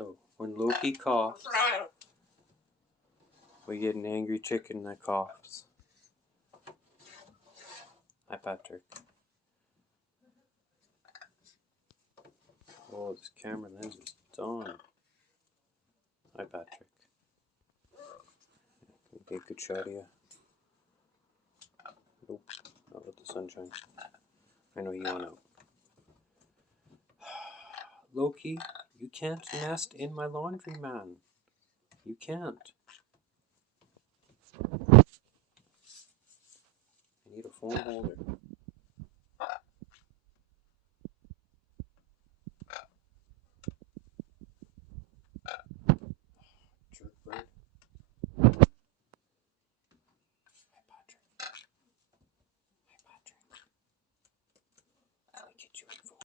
So, when Loki coughs, we get an angry chicken that coughs. Hi, Patrick. Oh, this camera lens is on. Hi, Patrick. Get a good shot of you. Nope, not with the sunshine. I know you want out. Loki, you can't nest in my laundry, man. You can't. I need a phone holder.